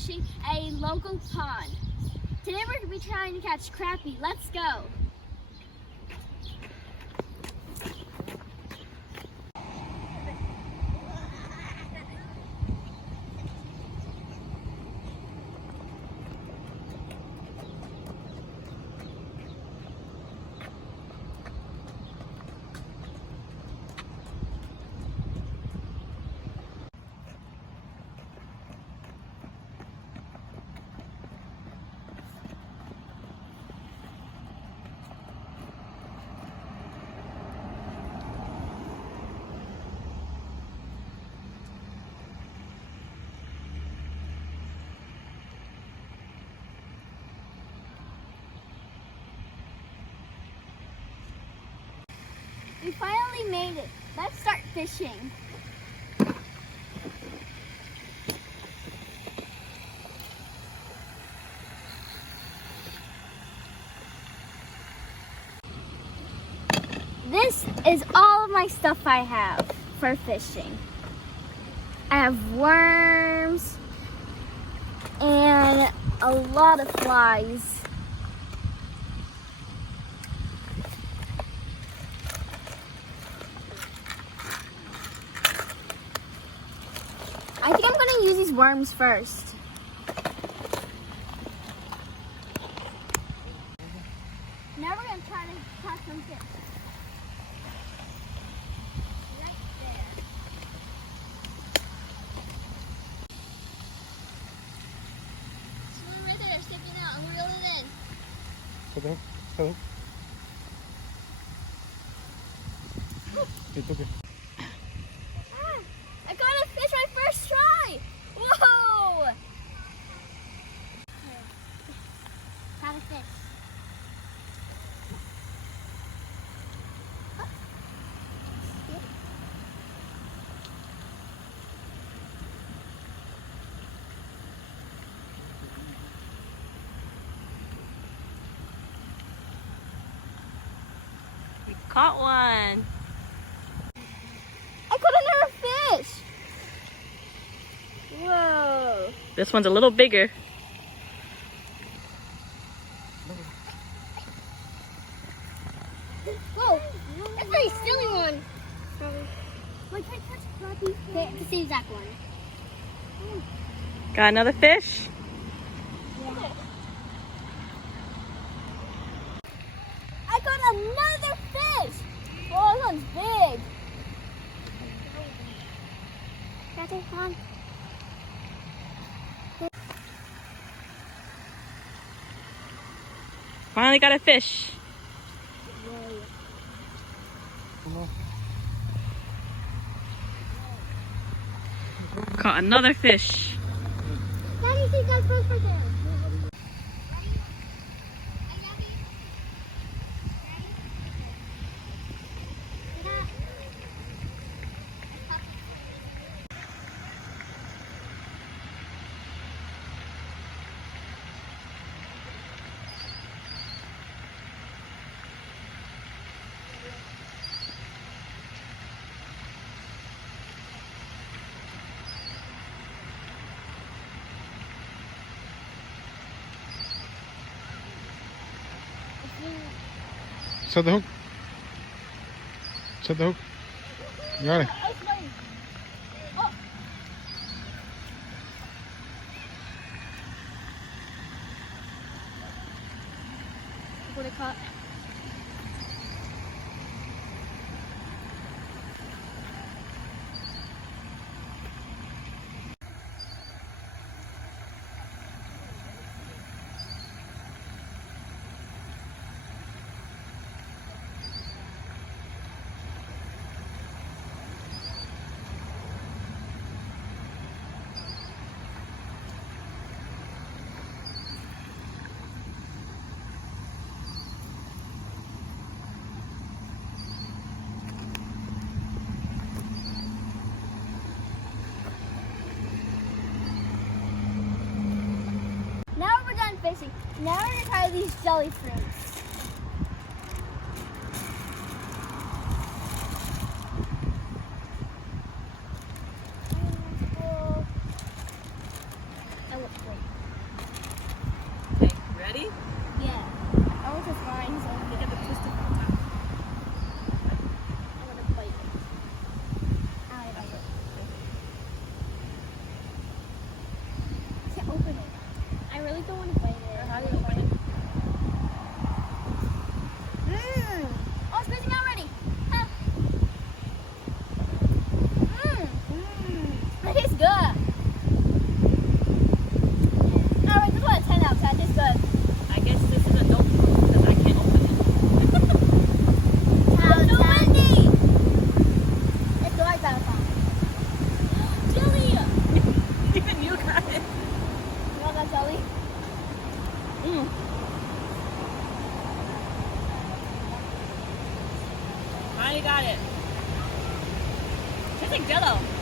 fishing a local pond. Today we're going to be trying to catch crappie. Let's go. We finally made it. Let's start fishing. This is all of my stuff I have for fishing. I have worms and a lot of flies. I think I'm going to use these worms first. Now we're going to try to catch some fish. Right there. There's one right there sticking out and reel it in. Okay, okay. It's okay. I got a fish my first try! Whoa! Got a fish. We caught one. I caught another fish! Whoa! This one's a little bigger. Whoa! That's a very silly one. Wait, can I catch a crappie? Okay, the same exact one. Got another fish? Yeah. I got another fish! Oh, this one's big. Catch it, come on. Finally got a fish. Caught another fish. Daddy, see that goes for there. Set the hook. Set the hook. You got it. What it caught? fishing. Now we're gonna try these jelly fruits. I look great. Finally got it. Tastes like Jello.